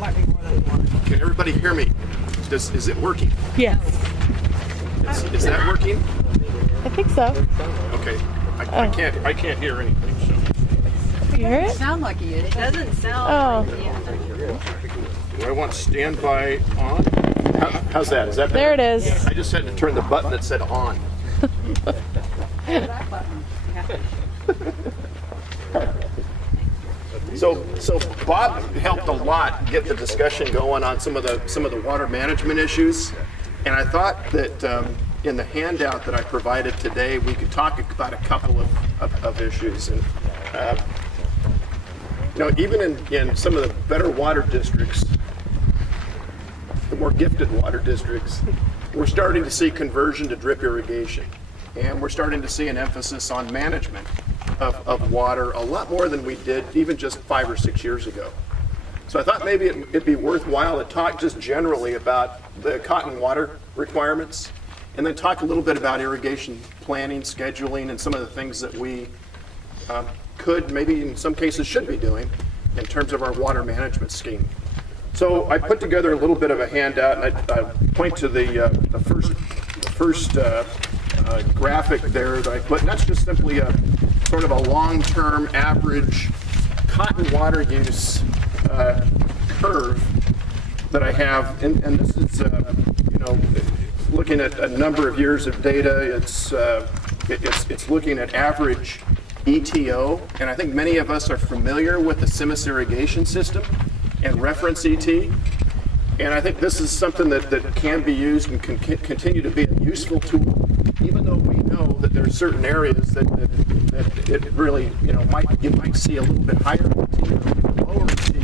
Might be more than one. Can everybody hear me? Is it working? Yes, Is that working? I think so. Okay. I can't hear anything. So You hear it? Sound like you. It doesn't sound Oh. like you. do I want standby on? How's that? Is that There better? it is. I just had to turn the button that said on. That button. Yeah. So Bob helped a lot get the discussion going on some of the water management issues, and I thought that in the handout that I provided today, we could talk about a couple of issues. And even in some of the better water districts, the more gifted water districts, we're starting to see conversion to drip irrigation, and we're starting to see an emphasis on management of water a lot more than we did even just 5 or 6 years ago. So I thought maybe it'd be worthwhile to talk just generally about the cotton water requirements, and then talk a little bit about irrigation planning, scheduling, and some of the things that we could, maybe in some cases should be doing in terms of our water management scheme. So I put together a little bit of a handout, and I point to the first graphic there that I put, and that's just simply a sort of a long-term average cotton water use curve that I have, and this is looking at a number of years of data. It's looking at average ETO, and I think many of us are familiar with the Simis irrigation system and reference ET. And I think this is something that can be used and can continue to be a useful tool, even though we know that there are certain areas that it really, you might see a little bit higher ET or lower ET.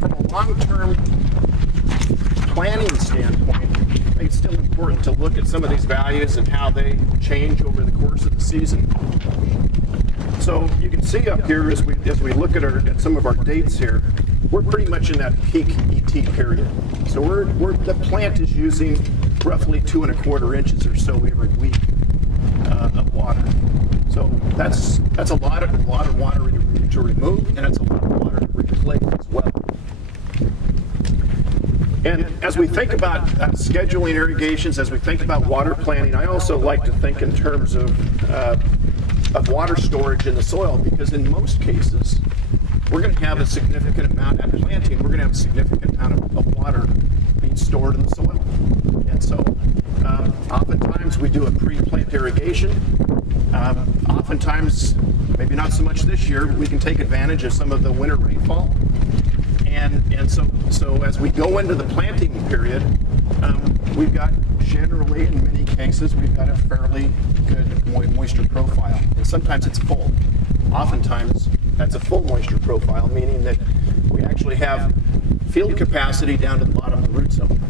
From a long-term planning standpoint, I think it's still important to look at some of these values and how they change over the course of the season. So you can see up here as we look at some of our dates here, we're pretty much in that peak ET period. So the plant is using roughly 2 1/4 inches or so every week of water. So that's a lot of water to remove, and it's a lot of water to replace as well. And as we think about scheduling irrigations, as we think about water planning, I also like to think in terms of water storage in the soil, because in most cases, we're going to have a significant amount at planting. We're going to have a significant amount of water being stored in the soil. And so oftentimes we do a pre-plant irrigation. Oftentimes, maybe not so much this year, but we can take advantage of some of the winter rainfall. And so as we go into the planting period, we've got generally, in many cases, we've got a fairly good moisture profile. And sometimes it's full. Oftentimes, that's a full moisture profile, meaning that we actually have field capacity down to the bottom of the root zone.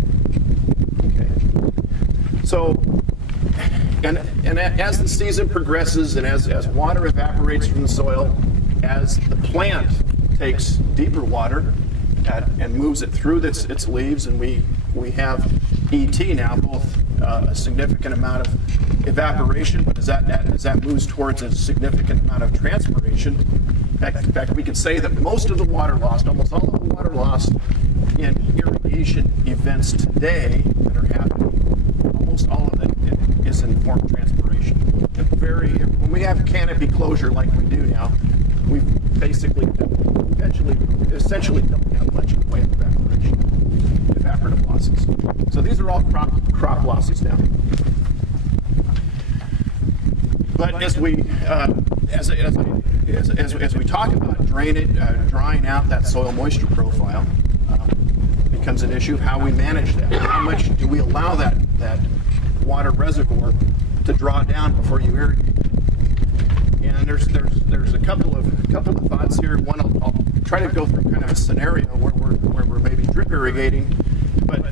Okay. So, and as the season progresses and as water evaporates from the soil, as the plant takes deeper water and moves it through its leaves, and we have ET now, both a significant amount of evaporation, but as that moves towards a significant amount of transpiration, in fact, we could say that most of the water lost, almost all of the water lost in irrigation events today that are happening, almost all of it is in the form of transpiration. When we have canopy closure like we do now, we basically essentially don't have much in the way of evaporative losses. So these are all crop losses now. But as we talk about drying out that soil moisture profile, becomes an issue of how we manage that. How much do we allow that water reservoir to draw down before you irrigate? And there's a couple of thoughts here. One, I'll try to go through kind of a scenario where we're maybe drip irrigating, but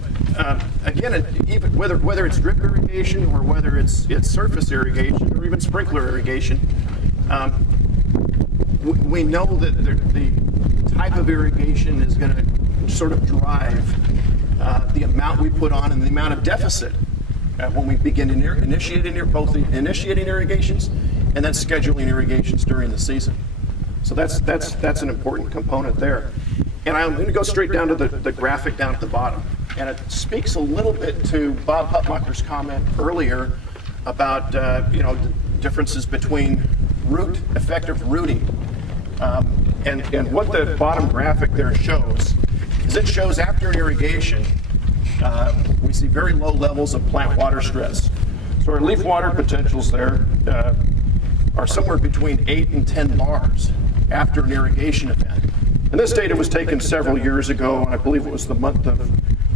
again, even whether it's drip irrigation or whether it's surface irrigation or even sprinkler irrigation, we know that the type of irrigation is going to sort of drive the amount we put on and the amount of deficit when we begin initiating irrigations and then scheduling irrigations during the season. So that's an important component there. And I'm going to go straight down to the graphic down at the bottom. And it speaks a little bit to Bob Hutmacher's comment earlier about the differences between effective rooting. And what the bottom graphic there shows is it shows after irrigation, we see very low levels of plant water stress. So our leaf water potentials there are somewhere between 8 and 10 bars after an irrigation event. And this data was taken several years ago, and I believe it was the month of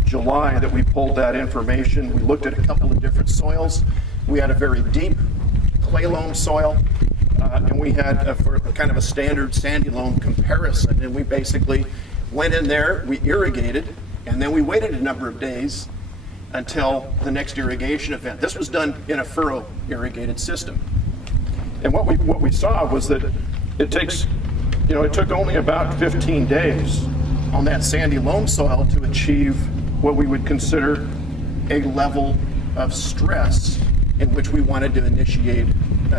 July that we pulled that information. We looked at a couple of different soils. We had a very deep clay loam soil, and we had kind of a standard sandy loam comparison. And we basically went in there, we irrigated, and then we waited a number of days until the next irrigation event. This was done in a furrow irrigated system. And what we saw was that it took only about 15 days on that sandy loam soil to achieve what we would consider a level of stress in which we wanted to initiate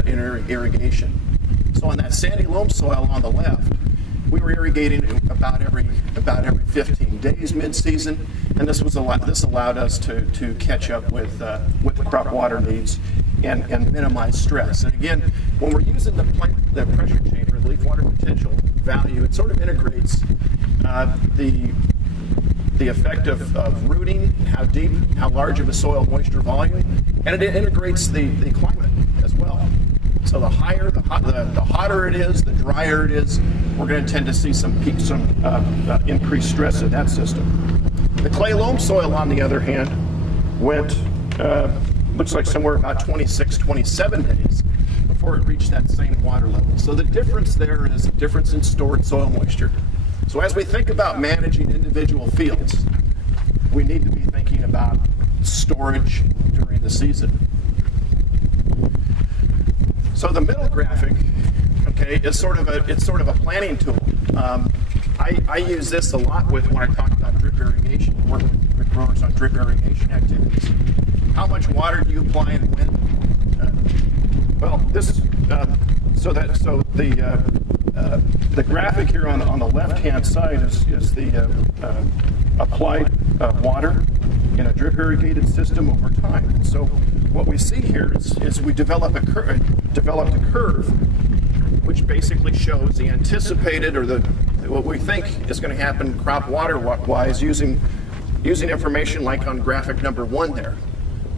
irrigation. So on that sandy loam soil on the left, we were irrigating about every 15 days mid-season, and this allowed us to catch up with the crop water needs and minimize stress. And again, when we're using the pressure change or leaf water potential value, it sort of integrates the effect of rooting, how deep, how large of a soil moisture volume, and it integrates the climate as well. So the hotter it is, the drier it is, we're going to tend to see some increased stress in that system. The clay loam soil, on the other hand, went looks like somewhere about 26, 27 days before it reached that same water level. So the difference there is a difference in stored soil moisture. So as we think about managing individual fields, we need to be thinking about storage during the season. So the middle graphic, is sort of a planning tool. I use this a lot when I talk about drip irrigation, work with growers on drip irrigation activities. How much water do you apply and when? The graphic here on the left-hand side is the applied water in a drip irrigated system over time. And so what we see here is we developed a curve which basically shows the anticipated or what we think is going to happen crop water-wise using information like on graphic number 1 there,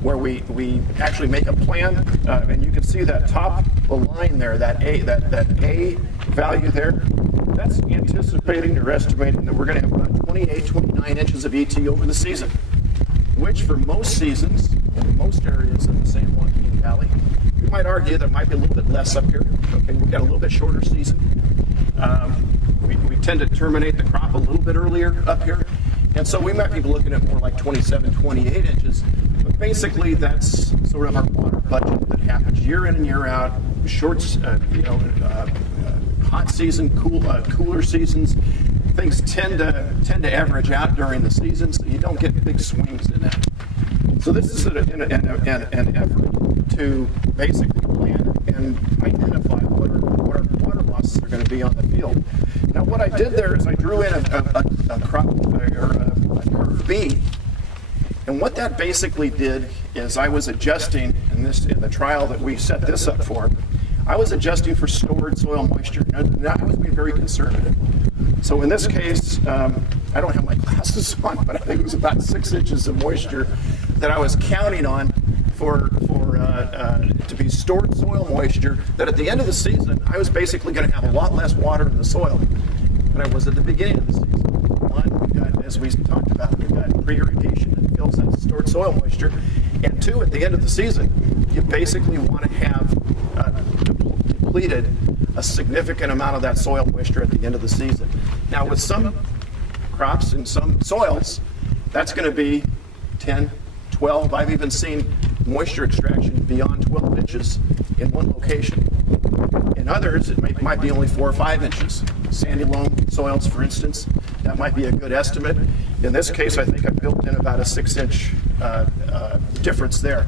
where we actually make a plan, and you can see that top line there, that A value there, that's anticipating or estimating that we're going to have about 28, 29 inches of ET over the season, which for most seasons, in most areas of the San Joaquin Valley, we might argue that it might be a little bit less up here. Okay, we've got a little bit shorter season. We tend to terminate the crop a little bit earlier up here, and so we might be looking at more like 27, 28 inches. But basically, that's sort of our water budget that happens year in and year out. Hot season, cooler seasons. Things tend to average out during the season, so you don't get big swings in that. So this is an effort to basically plan and identify what our water losses are going to be on the field. Now, what I did there is I drew in a crop or a curve B. And what that basically did is I was adjusting in the trial that we set this up for. I was adjusting for stored soil moisture. Now I was being very conservative. So in this case, I don't have my glasses on, but I think it was about 6 inches of moisture that I was counting on to be stored soil moisture. That at the end of the season, I was basically going to have a lot less water in the soil than I was at the beginning of the season. One, we've got, as we talked about, we've got pre-irrigation that fills that stored soil moisture, and 2, at the end of the season, you basically want to have depleted a significant amount of that soil moisture at the end of the season. Now, with some crops and some soils, that's going to be 10, 12. I've even seen moisture extraction beyond 12 inches in one location. In others, it might be only 4 or 5 inches. Sandy loam soils, for instance, that might be a good estimate. In this case, I think I built in about a 6-inch difference there.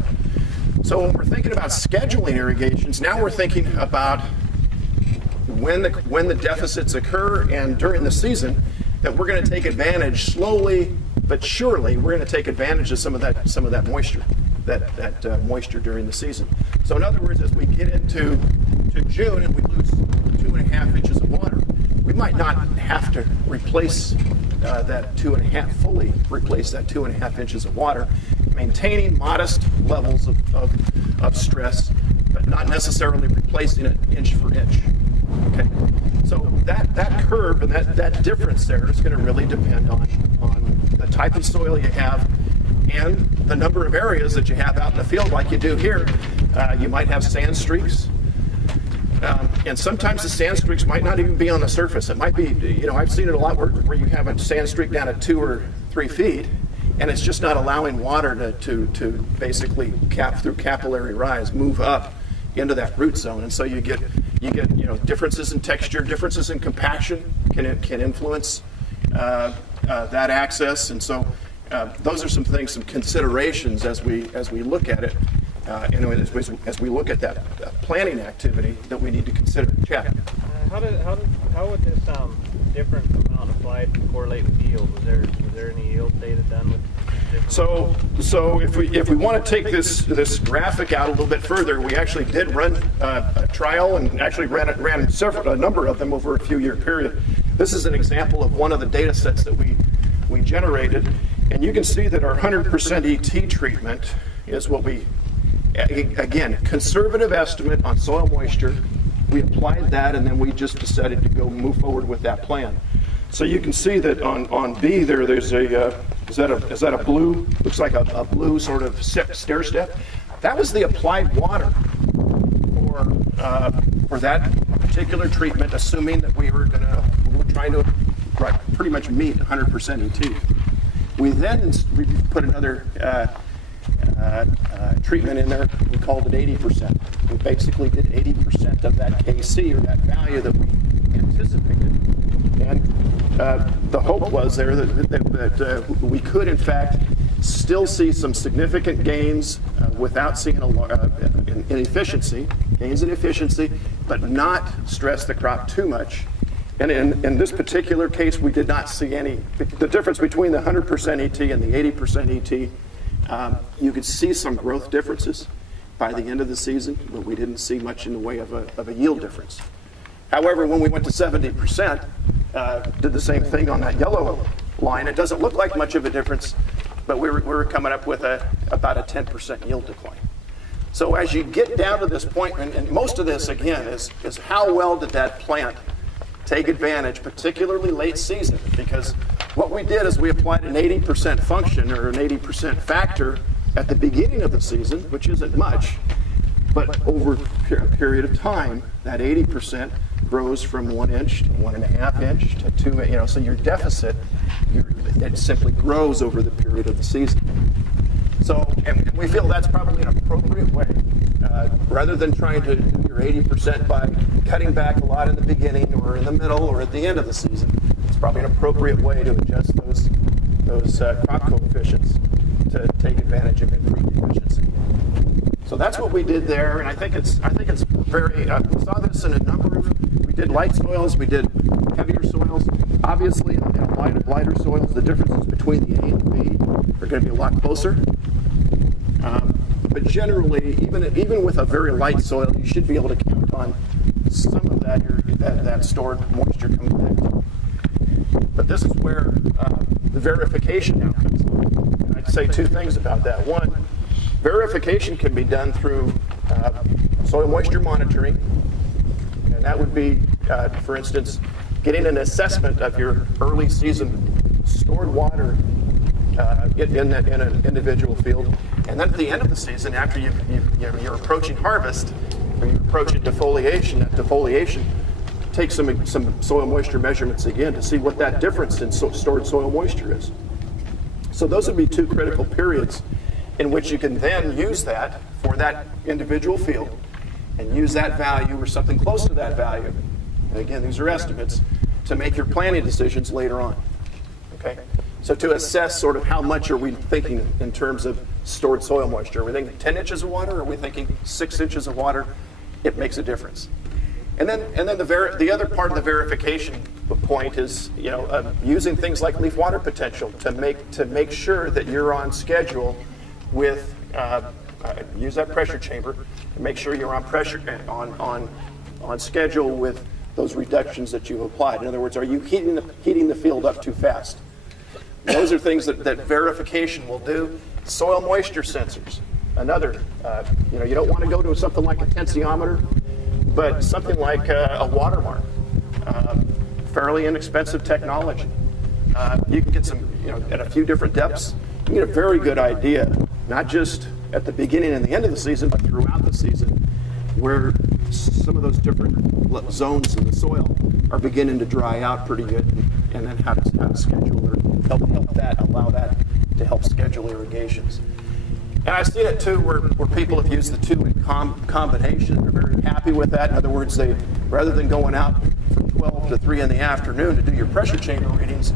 So when we're thinking about scheduling irrigations, now we're thinking about when the deficits occur and during the season, that we're going to take advantage slowly but surely. We're going to take advantage of some of that moisture, that moisture during the season. So in other words, as we get into June and we lose 2.5 inches of water, we might not have to replace that 2.5, fully replace that 2.5 inches of water, maintaining modest levels of stress, but not necessarily replacing it inch for inch. Okay, so that curve and that difference there is going to really depend on the type of soil you have and the number of areas that you have out in the field, like you do here. You might have sand streaks. And sometimes the sand streaks might not even be on the surface. It might be, I've seen it a lot where you have a sand streak down at 2 or 3 feet, and it's just not allowing water to basically through capillary rise, move up into that root zone. And so you get differences in texture, differences in compaction can influence that access. And so those are some considerations as we look at it. As we look at that planning activity that we need to consider. Chad. How would this different amount applied correlate with yield? Was there any yield data done with? So if we want to take this graphic out a little bit further, we actually did run a trial and actually ran a number of them over a few-year period. This is an example of one of the data sets that we generated, and you can see that our 100% ET treatment is what we. Again, conservative estimate on soil moisture. We applied that, and then we just decided to move forward with that plan. So you can see that on B there's a is that a blue? Looks like a blue sort of stair step. That was the applied water for that particular treatment, assuming that we were trying to pretty much meet 100% ET. We then put another. Treatment in there, we called it 80%. We basically did 80% of that KC, or that value that we anticipated. And the hope was there that we could, in fact, still see some significant gains without seeing gains in efficiency, but not stress the crop too much. And in this particular case, we did not see the difference between the 100% ET and the 80% ET. You could see some growth differences by the end of the season, but we didn't see much in the way of a yield difference. However, when we went to 70%, did the same thing on that yellow line. It doesn't look like much of a difference, but we were coming up with about a 10% yield decline. So as you get down to this point, and most of this, again, is how well did that plant take advantage, particularly late season, because what we did is we applied an 80% function or an 80% factor at the beginning of the season, which isn't much, but over a period of time, that 80% grows from 1 inch to 1.5 inch to 2, so your deficit, it simply grows over the period of the season. So, and we feel that's probably an appropriate way, rather than trying to do your 80% by cutting back a lot in the beginning or in the middle or at the end of the season. It's probably an appropriate way to adjust those crop coefficients to take advantage of improved efficiency. So that's what we did there, and I think it's very. We saw this in a number of. We did light soils, we did heavier soils. Obviously, in lighter soils, the differences between the A and the B are going to be a lot closer. But generally, even with a very light soil, you should be able to count on some of that stored moisture coming back. But this is where the verification now comes in. I'd say two things about that. One, verification can be done through soil moisture monitoring, and that would be, for instance, getting an assessment of your early season stored water in an individual field. And then at the end of the season, after you're approaching harvest, or you're approaching defoliation, at defoliation, take some soil moisture measurements again to see what that difference in stored soil moisture is. So those would be two critical periods in which you can then use that for that individual field and use that value or something close to that value. And again, these are estimates to make your planning decisions later on. Okay? So to assess sort of how much are we thinking in terms of stored soil moisture. Are we thinking 10 inches of water? Or are we thinking 6 inches of water? It makes a difference. And then the other part of the verification point is, using things like leaf water potential to make sure that you're on schedule with use that pressure chamber and make sure you're on schedule with those reductions that you've applied. In other words, are you heating the field up too fast? Those are things that verification will do. Soil moisture sensors, another. You don't want to go to something like a tensiometer, but something like a watermark. Fairly inexpensive technology. You can get some, at a few different depths, you get a very good idea, not just at the beginning and the end of the season, but throughout the season, where some of those different zones in the soil are beginning to dry out pretty good, and then how to schedule or allow that to help schedule irrigations. And I've seen it too where people have used the two in combination. They're very happy with that. In other words, they rather than going out from 12 to 3 in the afternoon to do your pressure chamber readings,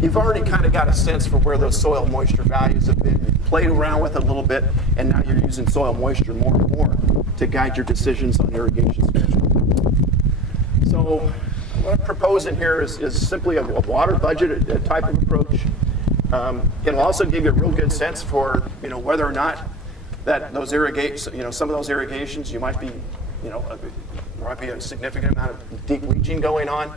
you've already kind of got a sense for where those soil moisture values have been. You've played around with it a little bit, and now you're using soil moisture more and more to guide your decisions on irrigation schedule. So what I'm proposing here is simply a water budget type of approach. It'll also give you a real good sense for whether or not that those some of those irrigations you might be there might be a significant amount of deep leaching going on.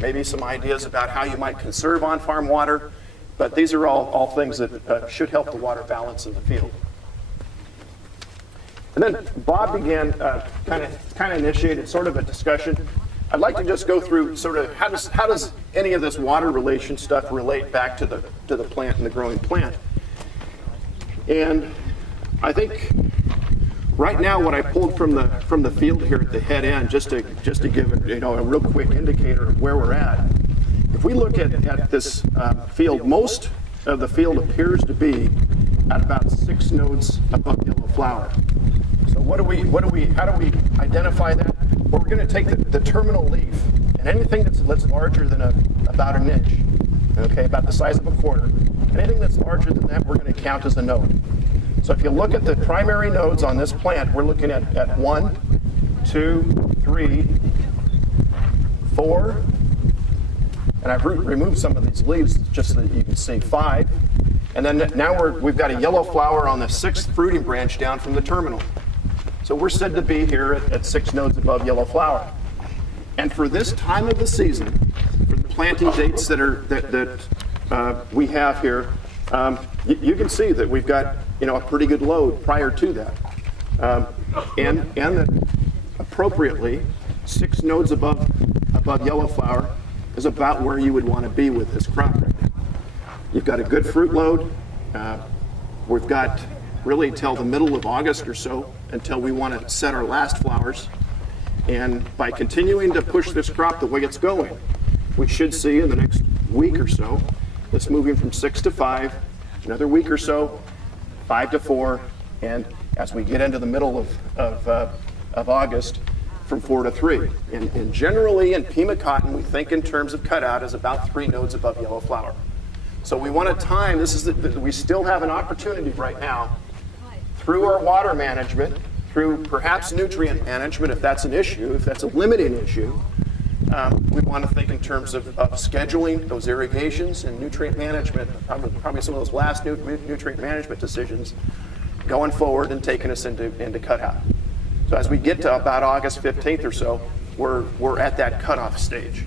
Maybe some ideas about how you might conserve on-farm water, but these are all things that should help the water balance in the field. And then Bob began kind of initiated sort of a discussion. I'd like to just go through sort of how does any of this water relation stuff relate back to the plant and the growing plant. And I think right now what I pulled from the field here at the head end, just to give a real quick indicator of where we're at. If we look at this field, most of the field appears to be at about 6 nodes above yellow flower. So how do we identify that? Well, we're going to take the terminal leaf, and anything that's larger than about an inch, okay, about the size of a quarter, anything that's larger than that, we're going to count as a node. So if you look at the primary nodes on this plant, we're looking at 1, 2, 3, 4, and I've removed some of these leaves just so that you can see 5. And then now we've got a yellow flower on the 6th fruiting branch down from the terminal. So we're said to be here at 6 nodes above yellow flower. And for this time of the season, for the planting dates that we have here, you can see that we've got a pretty good load prior to that, and that appropriately 6 nodes above yellow flower is about where you would want to be with this crop right now. You've got a good fruit load. We've got really till the middle of August or so until we want to set our last flowers. And by continuing to push this crop the way it's going, we should see in the next week or so, it's moving from 6 to 5, another week or so, 5 to 4, and as we get into the middle of August, from 4 to 3. And generally in Pima cotton, we think in terms of cutout as about 3 nodes above yellow flower. So we want to time, we still have an opportunity right now through our water management, through perhaps nutrient management if that's an issue, if that's a limiting issue. We want to think in terms of scheduling those irrigations and nutrient management, probably some of those last nutrient management decisions going forward and taking us into cutout. So as we get to about August 15th or so, we're at that cutoff stage.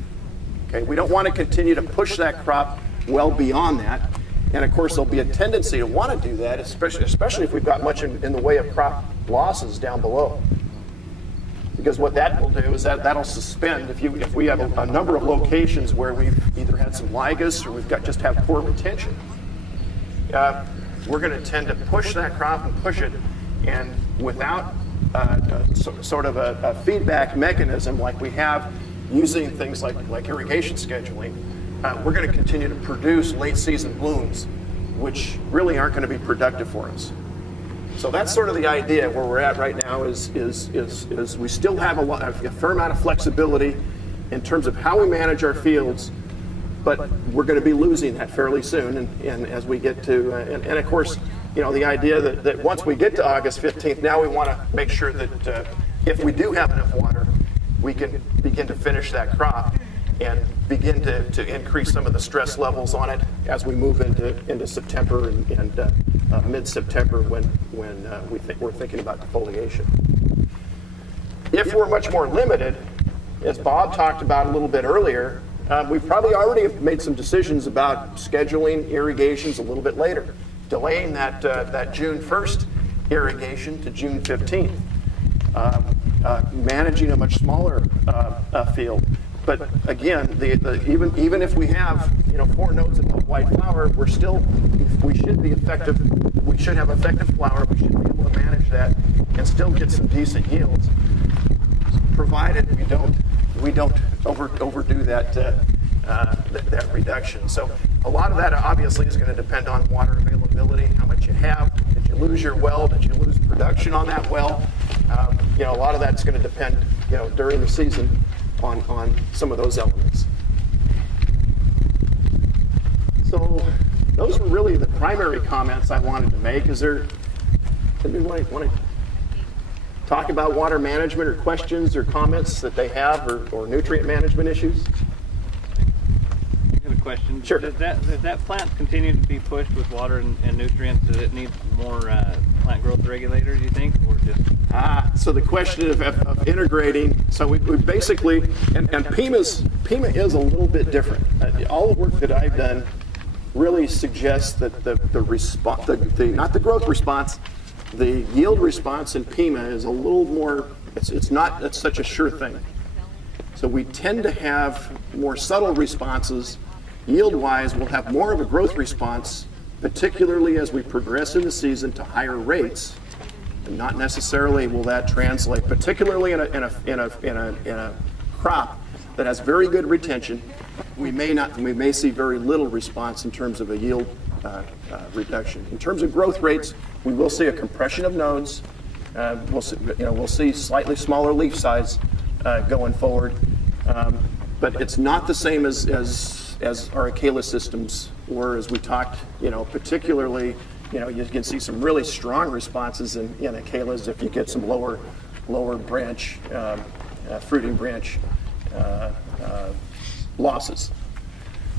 Okay, we don't want to continue to push that crop well beyond that. And of course, there'll be a tendency to want to do that, especially if we've got much in the way of crop losses down below. Because what that will do is that'll suspend, if we have a number of locations where we've either had some ligas or we've just have poor retention, we're going to tend to push that crop and push it, and without sort of a feedback mechanism like we have using things like irrigation scheduling, we're going to continue to produce late season blooms, which really aren't going to be productive for us. So that's sort of the idea where we're at right now is we still have a fair amount of flexibility in terms of how we manage our fields, but we're going to be losing that fairly soon. And as we get to, and of course, the idea that once we get to August 15th, now we want to make sure that if we do have enough water, we can begin to finish that crop. and begin to increase some of the stress levels on it as we move into September and mid-September when we're thinking about defoliation. If we're much more limited, as Bob talked about a little bit earlier, we probably already have made some decisions about scheduling irrigations a little bit later, delaying that June 1st irrigation to June 15th, managing a much smaller field. But again, even if we have 4 nodes of white flower, we should be effective. We should have effective flower. We should be able to manage that and still get some decent yields, provided we don't overdo that reduction. So a lot of that obviously is going to depend on water availability, how much you have. Did you lose your well? Did you lose production on that well? A lot of that's going to depend during the season on some of those elements. So those were really the primary comments I wanted to make. Is there anybody want to talk about water management or questions or comments that they have or nutrient management issues? I got a question. Sure. Does that plant continue to be pushed with water and nutrients? Does it need more plant growth regulators, you think, or just? So the question of integrating, so we basically, and Pima is a little bit different. All the work that I've done really suggests that the response, not the growth response, the yield response in Pima is a little more, it's not such a sure thing. So we tend to have more subtle responses. Yield-wise, we'll have more of a growth response, particularly as we progress in the season to higher rates. And not necessarily will that translate, particularly in a crop that has very good retention. We may see very little response in terms of a yield reduction. In terms of growth rates, we will see a compression of nodes. We'll see slightly smaller leaf size going forward, but it's not the same as our Acala systems were, as we talked. Particularly, you can see some really strong responses in Acalas if you get some lower branch, fruiting branch losses.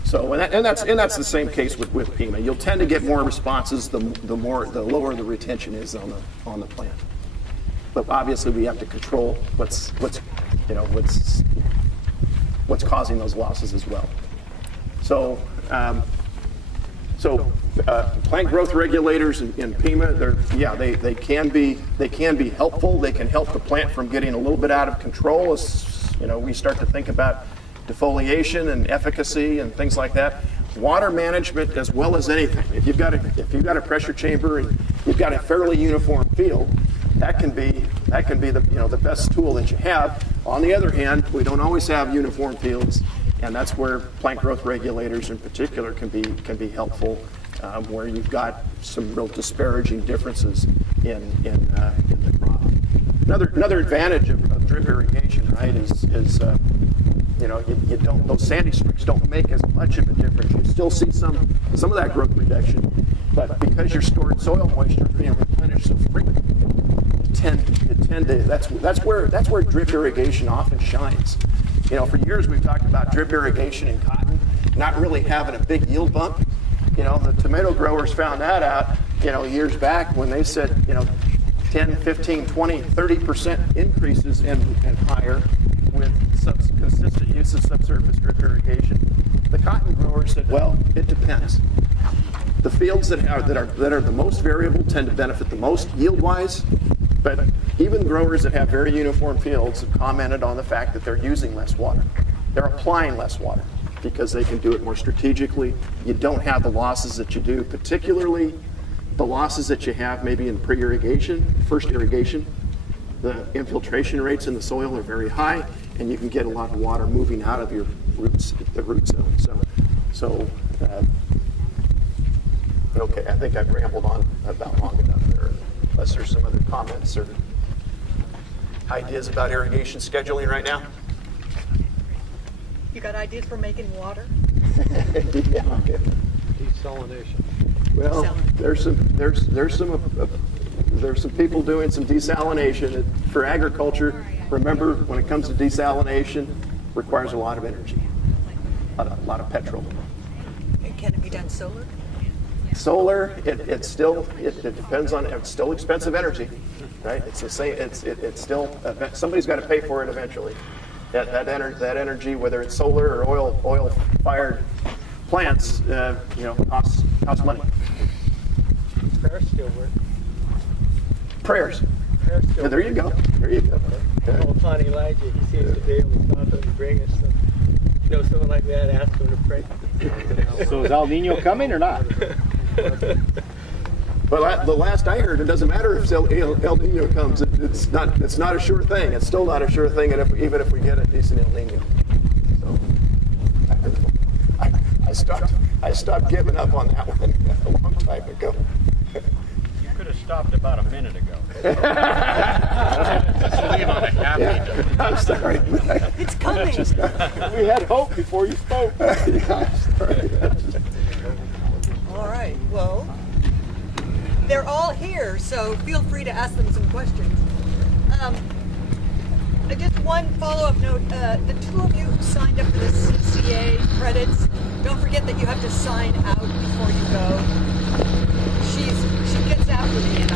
So, and that's the same case with Pima. You'll tend to get more responses the lower the retention is on the plant. But obviously, we have to control what's causing those losses as well. So, plant growth regulators in Pima, they can be helpful. They can help the plant from getting a little bit out of control as we start to think about defoliation and efficacy and things like that. Water management, as well as anything. If you've got a pressure chamber and you've got a fairly uniform field, that can be the best tool that you have. On the other hand, we don't always have uniform fields, and that's where plant growth regulators in particular can be helpful, where you've got some real disparaging differences in the crop. Another advantage of drip irrigation, right, is you don't, those sandy streaks don't make as much of a difference. You still see some of that growth reduction, but because your stored soil moisture is being replenished so frequently, that's where drip irrigation often shines. For years we've talked about drip irrigation in cotton not really having a big yield bump. The tomato growers found that out, years back when they said, 10, 15, 20, 30% increases and higher with consistent use of subsurface drip irrigation. The cotton growers said, well, it depends. The fields that are the most variable tend to benefit the most yield-wise, but even growers that have very uniform fields have commented on the fact that they're using less water. They're applying less water because they can do it more strategically. You don't have the losses that you do, particularly the losses that you have maybe in pre-irrigation, first irrigation. The infiltration rates in the soil are very high, and you can get a lot of water moving out of your roots, the root zone. So okay, I think I've rambled on about long enough there. Unless there's some other comments or ideas about irrigation scheduling right now. You got ideas for making water? Yeah. Desalination. Well, there's some people doing some desalination for agriculture. Remember, when it comes to desalination, requires a lot of energy. a lot of petrol. Can it be done solar? Solar, it depends on, it's still expensive energy, right? It's the same, it's still, somebody's got to pay for it eventually. That energy, whether it's solar or oil-fired plants, costs money. Prayers still work. Prayers. Prayers still Yeah, there you go. There you go. Yeah. Old Tony Elijah, he seems to be able to stop it and bring us some. Someone like that, ask him to pray. So is El Nino coming or not? Well, the last I heard, it doesn't matter if El Nino comes. It's not a sure thing. It's still not a sure thing, and even if we get a decent El Nino. So I stopped giving up on that one a long time ago. You could have stopped about a minute ago. I'm sorry. It's coming. We had hope before you spoke. Yeah, I'm sorry. All right. Well, they're all here, so feel free to ask them some questions. Just one follow-up note. The two of you who signed up for the CCA credits, don't forget that you have to sign out before you go. She gets out with me, and